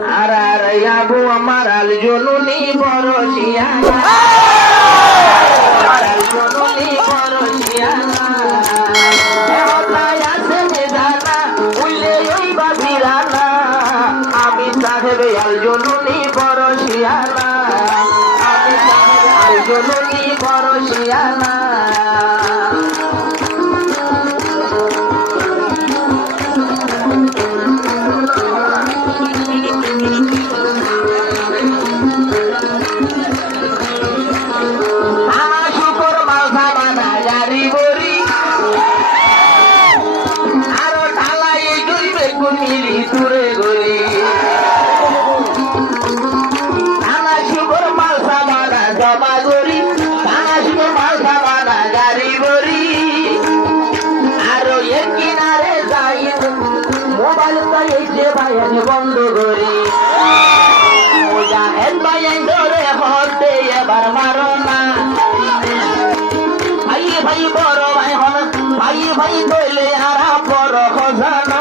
আর আর আবু আমার আল জনুনি বরসিয়া আল জনুনি বরসিয়া আমি সাহেব আল জনুনি বরসিয়া আমি সাহেব আল জনুনি বরসিয়া বন্ধ করি ধরে হতে এবার মারো না ভাই ভাই বড় ভাই হল ভাই ভাই কইলে আর বড় খজানা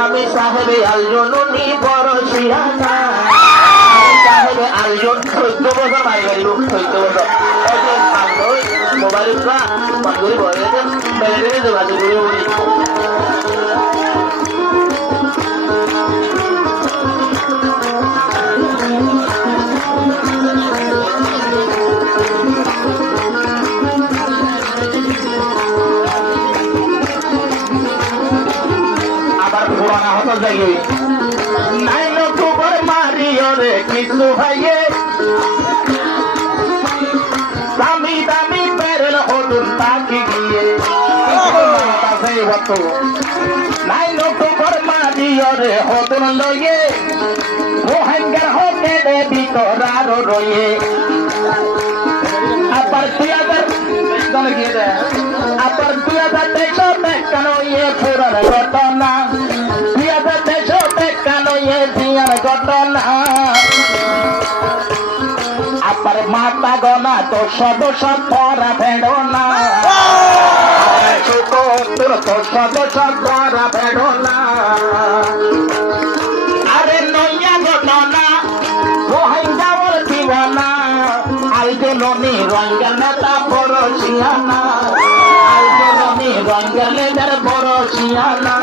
আমি সাহেব আল জনুনি বরসিয়ানা সাহেব আল জন 14 বছর ভাই ভাই লোক 14 বছর মোবাইল বন্ধ করে বাইরে যোগাযোগ করে কিছু ভাইয়ে দামি দামি পেরেল হতুন তাকে গিয়ে নাই নকর মারিয়রে হতুন লইয়ে মোহাঙ্গার হতে দে ভিতর আরো রয়ে আবার 2000 গিয়ে দেয় আবার 2023 টাকা ইয়ে পুরার ঘটনা 2023 টাকা ইয়ে দিয়ার ঘটনা আবার মাতা গনা তো সদস্য পরা ভেড়ো না তোর তো সদস্য পরা ভেড়ো না আরে নইয়া ঘটনা রোহিঙ্গাওর দিওয়ানা আলজননি রঙ্গেল নেতা বরসিয়ানা আলজননি রঙ্গেল নেতার বরসিয়ানা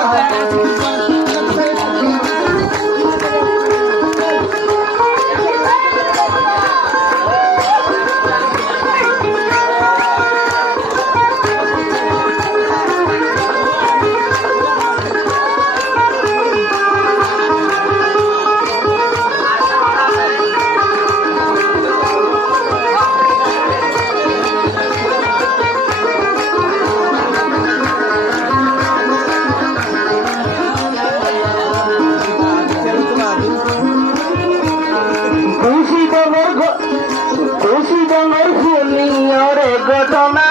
ঘটনা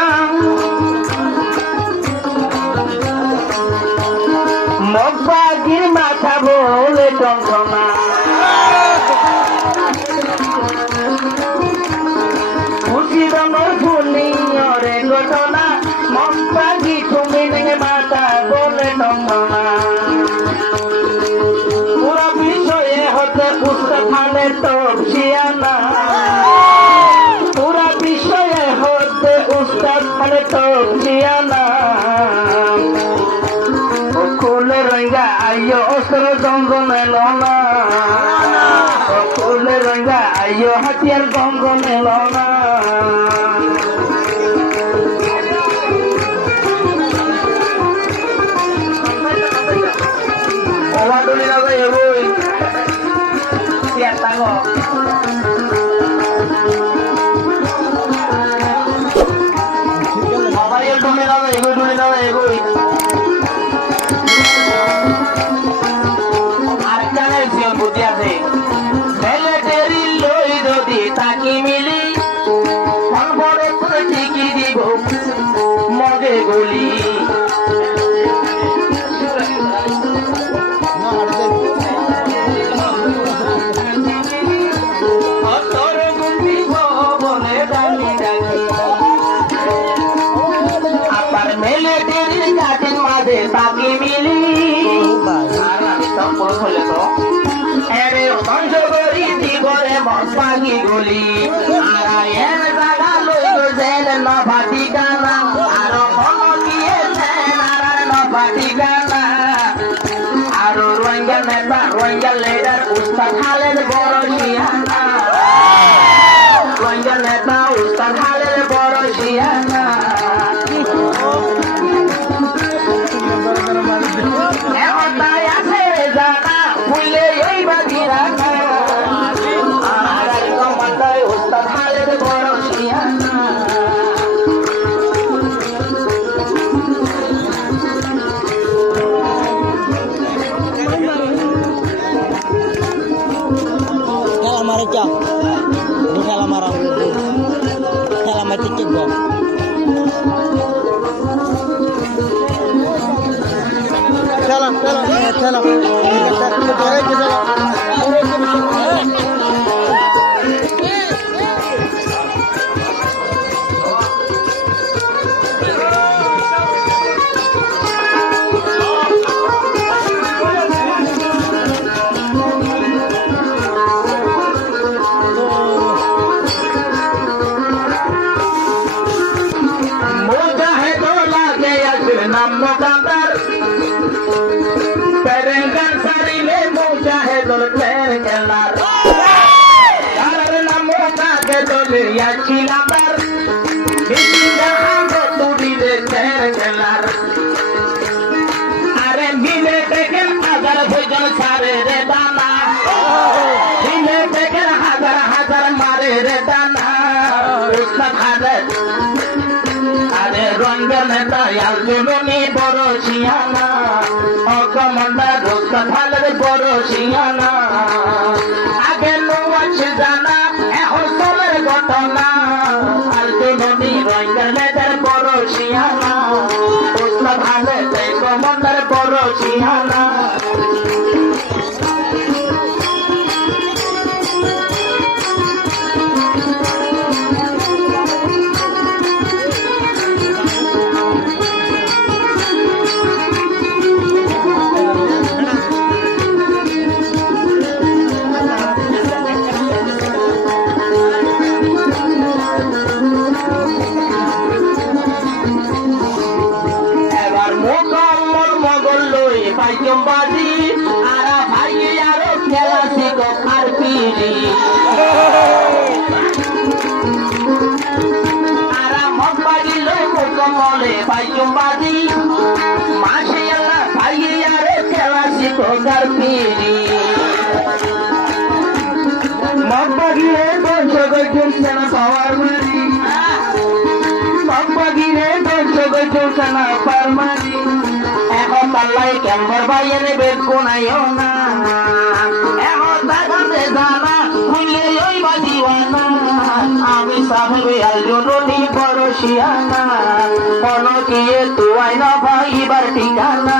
মগবাগির মাথা বলে টঙ্কনা খুশি রঙর ফুলিয়রে ঘটনা মগবাগি তুমি নেগে মাথা বলে টঙ্কনা পুরো বিষয়ে হতে পুস্তক মানে তপসিয়ানা পুরা বিষয়ে হতে উস্তাদ মানে তপসিয়ানা কুলে রঙ্গা আইয়ো অস্ত্র জঙ্গলে লনা কুলে রঙ্গা আইয়ো হাতিয়ার জঙ্গলে লনা ওভারডুলি না যাই এবই ইয়াতাঙ্গ মোবাইল ডুলে না এগোই ডুলে না এগোই আরেকটা জিও বুদ্ধি আছে ছেলেটেরি লই যদি তাকি মিলি ফোন বড় করে ঠিকই দিব মগে গলি তাকে মিলি আর আমি সব হলে তো বাগি গলি আর এর জায়গা লইল যেন নভাটি গানা আর গিয়েছেন আর নভাটি গানা আর রোহিঙ্গা নেতা রোহিঙ্গা লিডার উস্তাদ খালেদ বড় শিয়ানা রোহিঙ্গা নেতা উস্তাদ খালেদ বড় শিয়ানা এমনটাই আছে জানা ভুলে ওই বাগিরা আর কমান্ডার উস্তাদ খালেদ বড় শিয়ানা Marik ya, ini kalau marah, kalau mati cegah. Jalan. আরে মিলে দেখেন হাজার ভোজন সারে রে দানা মিলে দেখেন হাজার মারে রে দানা আরে রঙ্গের নেতা আলজুনি বড় শিয়ানা অকমন্ডা রোস্তা ভালের বড় শিয়ানা আগে আছে জানা এখন চলের ঘটনা আলজুনি রঙ্গের নেতার বড় শিয়ানা রোস্তা ভালে কমন্ডার বড় শিয়ানা বাজি আর ভাই আরো খেলা শিখো আর পিড়ি আর মগবাজি লই মুকমলে পাইকুম বাজি মাসে আল্লাহ ভাই আরো খেলা শিখো আর পিড়ি মগবাজি রে বঞ্চক জুলছে না পাওয়ার মারি মগবাজি রে বঞ্চক জুলছে না পাওয়ার মারি এখন পাল্লাই কেমন বাইরে বের কোনাইও না এখন দেখাতে জানা ভুলে ওই বাদিওয়ানা আমি সাহেবে আলজুনি বড় শিয়ানা কোন কিয়ে তুই না ভাইবার ঠিকানা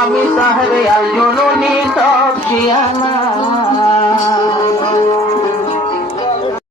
আমি সাহেবে আলজুনি সব শিয়ানা